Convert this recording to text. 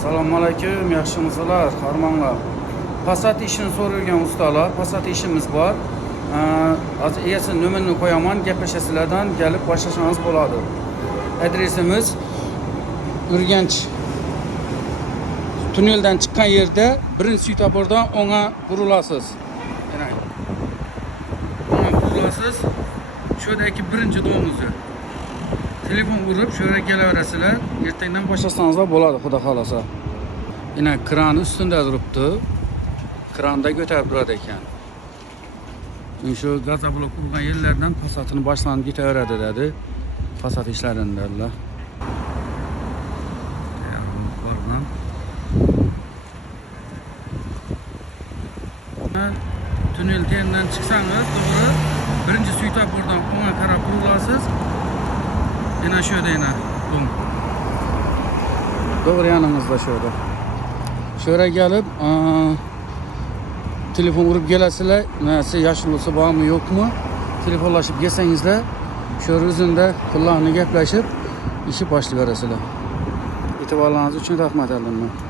Assalomu alaykum, yaxshimisizlar, qarmanglar. Passat ishini so'ralgan ustalar, Passat ishimiz bor. Hozir egasi nomerini qo'yaman, gaplashasizlardan kelib boshlashingiz bo'ladi. Adresimiz Urganch tunneldan chiqqan yerda birinchi svetofordan o'ngga burilasiz. O'ngga burilasiz. Sho'dagi birinchi domuzi. Telefon urib, shu yerga kelaverasizlar. Ertadan boshlasangiz bo'ladi, xudo xolasa. Yana kran ustunda turibdi. Kranda ko'tarib turadi ekan. Shu gazoblok urgan yerlardan Passatini boshlanib ketaveradi dedi. Passat ishlarindalar. Tunnel tenidan chiqsangiz, to'g'ri, birinchi svetofordan o'ngga qarab burilasiz. Yana shu yerda yana dom. To'g'ri yaningizda shu yerda. Shu yerga kelib, telefon urib kelasizlar. Nasi yashilsa bormi, yo'qmi? Telefonlashib kelsangizlar, shu o'zingizda pullarni gaplashib, ishni boshlayverasizlar. E'tiborlaringiz uchun rahmat, albatta.